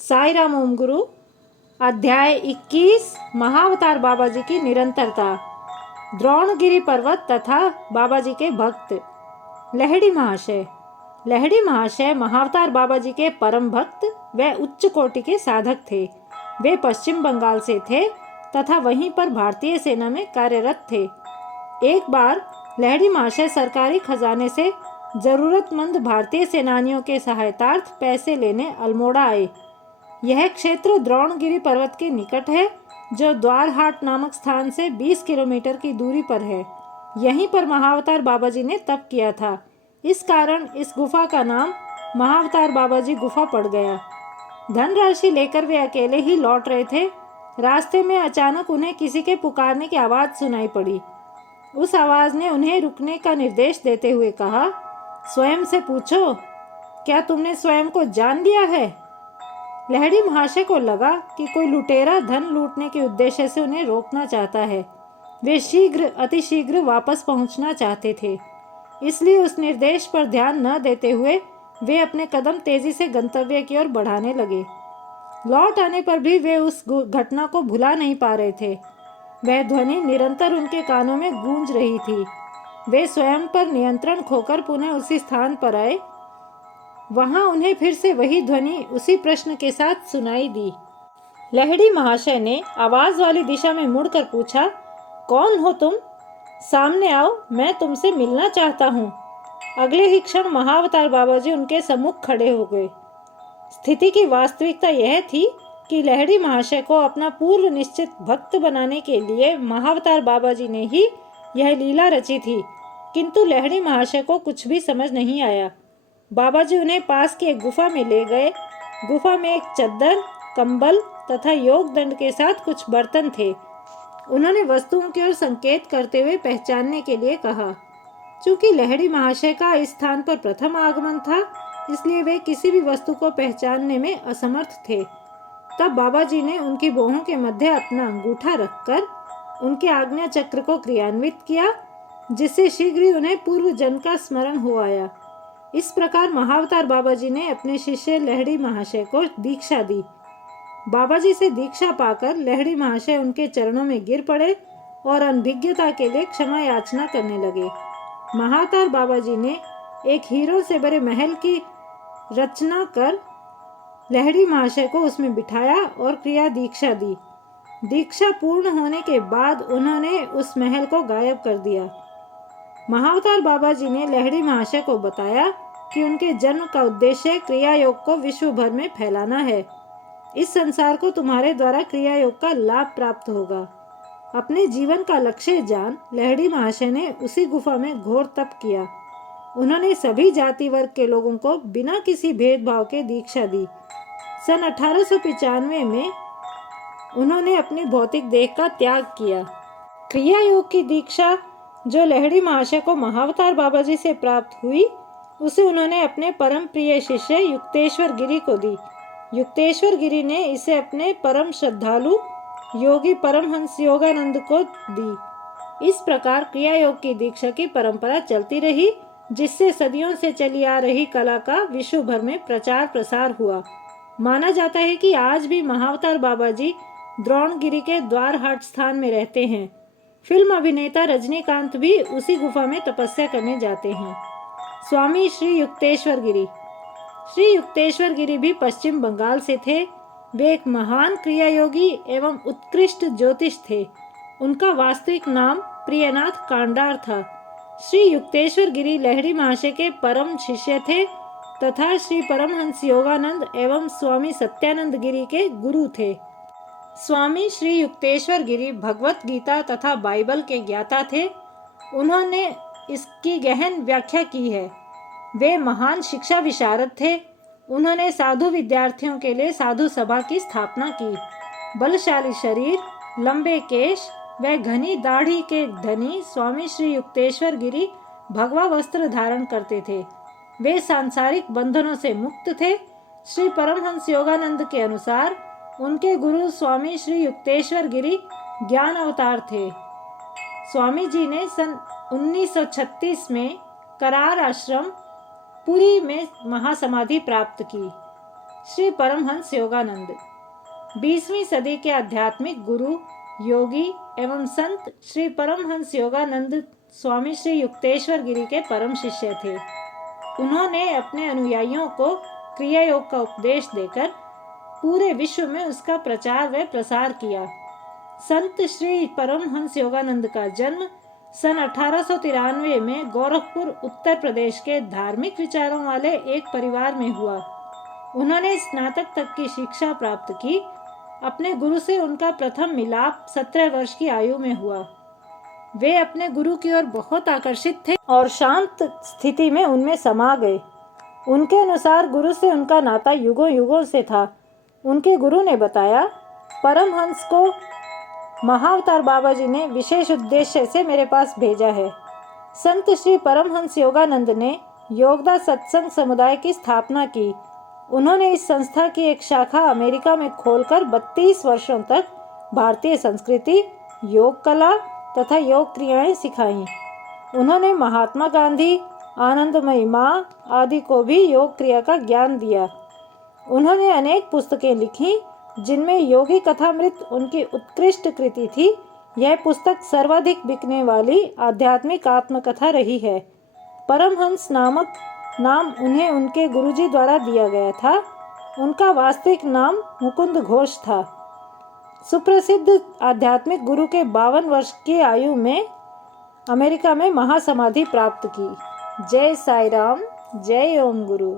साई राम ओम गुरु। अध्याय 21 महाअवतार बाबा जी की निरंतरता। द्रोणगिरी पर्वत तथा बाबा जी के भक्त। लहड़ी महाशय। लहड़ी महाशय महाअवतार बाबा जी के परम भक्त व उच्च कोटि के साधक थे। वे पश्चिम बंगाल से थे तथा वहीं पर भारतीय सेना में कार्यरत थे। एक बार लहड़ी महाशय सरकारी खजाने से जरूरतमंद भारतीय सेनानियों के सहायतार्थ पैसे लेने अल्मोड़ा आए। यह क्षेत्र द्रोणगिरी पर्वत के निकट है, जो द्वारहाट नामक स्थान से 20 किलोमीटर की दूरी पर है। यहीं पर महाअवतार बाबा जी ने तप किया था। इस कारण इस गुफा का नाम महाअवतार बाबा जी गुफा पड़ गया। धनराशि लेकर वे अकेले ही लौट रहे थे। रास्ते में अचानक उन्हें किसी के पुकारने की आवाज़ सुनाई पड़ी। उस आवाज़ ने उन्हें रुकने का निर्देश देते हुए कहा, स्वयं से पूछो, क्या तुमने स्वयं को जान लिया है? लहड़ी महाशय को लगा कि कोई लुटेरा धन लूटने के उद्देश्य से उन्हें रोकना चाहता है। वे अतिशीघ्र वापस पहुंचना चाहते थे, इसलिए उस निर्देश पर ध्यान न देते हुए वे अपने कदम तेजी से गंतव्य की ओर बढ़ाने लगे। लौट आने पर भी वे उस घटना को भुला नहीं पा रहे थे। वह ध्वनि निरंतर उनके कानों में गूंज रही थी। वे स्वयं पर नियंत्रण खोकर पुनः उसी स्थान पर आए। वहां उन्हें फिर से वही ध्वनि उसी प्रश्न के साथ सुनाई दी। लहड़ी महाशय ने आवाज वाली दिशा में मुड़कर पूछा, कौन हो तुम? सामने आओ, मैं तुमसे मिलना चाहता हूँ। अगले ही क्षण महाअवतार बाबा जी उनके सम्मुख खड़े हो गए। स्थिति की वास्तविकता यह थी कि लहड़ी महाशय को अपना पूर्व निश्चित भक्त बनाने के लिए महाअवतार बाबा जी ने ही यह लीला रची थी, किंतु लहड़ी महाशय को कुछ भी समझ नहीं आया। बाबा जी उन्हें पास की एक गुफा में ले गए। गुफा में एक चद्दर, कंबल तथा योग दंड के साथ कुछ बर्तन थे। उन्होंने वस्तुओं की ओर संकेत करते हुए पहचानने के लिए कहा। चूंकि लहड़ी महाशय का इस स्थान पर प्रथम आगमन था, इसलिए वे किसी भी वस्तु को पहचानने में असमर्थ थे। तब बाबा जी ने उनकी बाहों के मध्य अपना अंगूठा रखकर उनके आज्ञा चक्र को क्रियान्वित किया, जिससे शीघ्र ही उन्हें पूर्व जन्म का स्मरण हो आया। इस प्रकार महाअवतार बाबा जी ने अपने शिष्य लहड़ी महाशय को दीक्षा दी। बाबा जी से दीक्षा पाकर लहड़ी महाशय उनके चरणों में गिर पड़े और अनभिज्ञता के लिए क्षमा याचना करने लगे। महाअवतार बाबा जी ने एक हीरों से भरे महल की रचना कर लहड़ी महाशय को उसमें बिठाया और क्रिया दीक्षा दी। दीक्षा पूर्ण होने के बाद उन्होंने उस महल को गायब कर दिया। महाअवतार बाबा जी ने लहड़ी महाशय को बताया कि उनके जन्म का उद्देश्य क्रिया योग को विश्व भर में फैलाना है। इस संसार को तुम्हारे द्वारा क्रिया योग का लाभ प्राप्त होगा। अपने जीवन का लक्ष्य जान लहड़ी महाशय ने उसी गुफा में घोर तप किया। उन्होंने सभी जाति वर्ग के लोगों को बिना किसी भेदभाव के दीक्षा दी। सन 1895 में उन्होंने अपनी भौतिक देह का त्याग किया। क्रिया योग की दीक्षा जो लहड़ी महाशय को महाअवतार बाबा जी से प्राप्त हुई, उसे उन्होंने अपने परम प्रिय शिष्य युक्तेश्वर गिरी को दी। युक्तेश्वर गिरी ने इसे अपने परम श्रद्धालु योगी परमहंस योगानंद को दी। इस प्रकार क्रिया योग की दीक्षा की परंपरा चलती रही, जिससे सदियों से चली आ रही कला का विश्व भर में प्रचार प्रसार हुआ। माना जाता है कि आज भी महाअवतार बाबा जी द्रोणगिरी के द्वारहाट स्थान में रहते हैं। फिल्म अभिनेता रजनीकांत भी उसी गुफा में तपस्या करने जाते हैं। स्वामी श्री युक्तेश्वर गिरी। श्री युक्तेश्वर गिरी भी पश्चिम बंगाल से थे। वे एक महान क्रिया योगी एवं उत्कृष्ट ज्योतिष थे। उनका वास्तविक नाम प्रियनाथ कांडार था। श्री युक्तेश्वर गिरी लहड़ी महाशय के परम शिष्य थे तथा श्री परमहंस योगानंद एवं स्वामी सत्यानंद गिरी के गुरु थे। स्वामी श्री युक्तेश्वर गिरी भगवत गीता तथा बाइबल के ज्ञाता थे। उन्होंने इसकी गहन व्याख्या की है। वे महान शिक्षा विशारद थे। उन्होंने साधु विद्यार्थियों के लिए साधु सभा की स्थापना की। बलशाली शरीर, लंबे केश व घनी दाढ़ी के धनी स्वामी श्री युक्तेश्वर गिरी भगवा वस्त्र धारण करते थे। वे सांसारिक बंधनों से मुक्त थे। श्री परमहंस योगानंद के अनुसार उनके गुरु स्वामी श्री युक्तेश्वर गिरी ज्ञान अवतार थे। स्वामी जी ने सन 1936 में करार आश्रम पुरी में महासमाधि प्राप्त की। श्री परमहंस योगानंद 20वीं सदी के आध्यात्मिक गुरु, योगी एवं संत श्री परमहंस योगानंद स्वामी श्री युक्तेश्वर गिरी के परम शिष्य थे। उन्होंने अपने अनुयायियों को क्रिया योग का उपदेश देकर पूरे विश्व में उसका प्रचार व प्रसार किया। संत श्री परमहंस योगानंद का जन्म सन 1893 में गोरखपुर उत्तर प्रदेश के धार्मिक विचारों वाले एक परिवार में हुआ। उन्होंने स्नातक तक की शिक्षा प्राप्त की। अपने गुरु से उनका प्रथम मिलाप 17 वर्ष की आयु में हुआ। वे अपने गुरु की ओर बहुत आकर्षित थे और शांत स्थिति में उनमें समा गए। उनके अनुसार गुरु से उनका नाता युगों युगों से था। उनके गुरु ने बताया, परमहंस को महाअवतार बाबा जी ने विशेष उद्देश्य से मेरे पास भेजा है। संत श्री परमहंस योगानंद ने योगदा सत्संग समुदाय की स्थापना की। उन्होंने इस संस्था की एक शाखा अमेरिका में खोलकर 32 वर्षों तक भारतीय संस्कृति, योग कला तथा योग क्रियाएं सिखाईं। उन्होंने महात्मा गांधी, आनंदमयी माँ आदि को भी योग क्रिया का ज्ञान दिया। उन्होंने अनेक पुस्तकें लिखी, जिनमें योगी कथामृत उनकी उत्कृष्ट कृति थी। यह पुस्तक सर्वाधिक बिकने वाली आध्यात्मिक आत्मकथा रही है। परमहंस नामक नाम उन्हें उनके गुरुजी द्वारा दिया गया था। उनका वास्तविक नाम मुकुंद घोष था। सुप्रसिद्ध आध्यात्मिक गुरु के 52 वर्ष की आयु में अमेरिका में महासमाधि प्राप्त की। जय साई राम, जय ओम गुरु।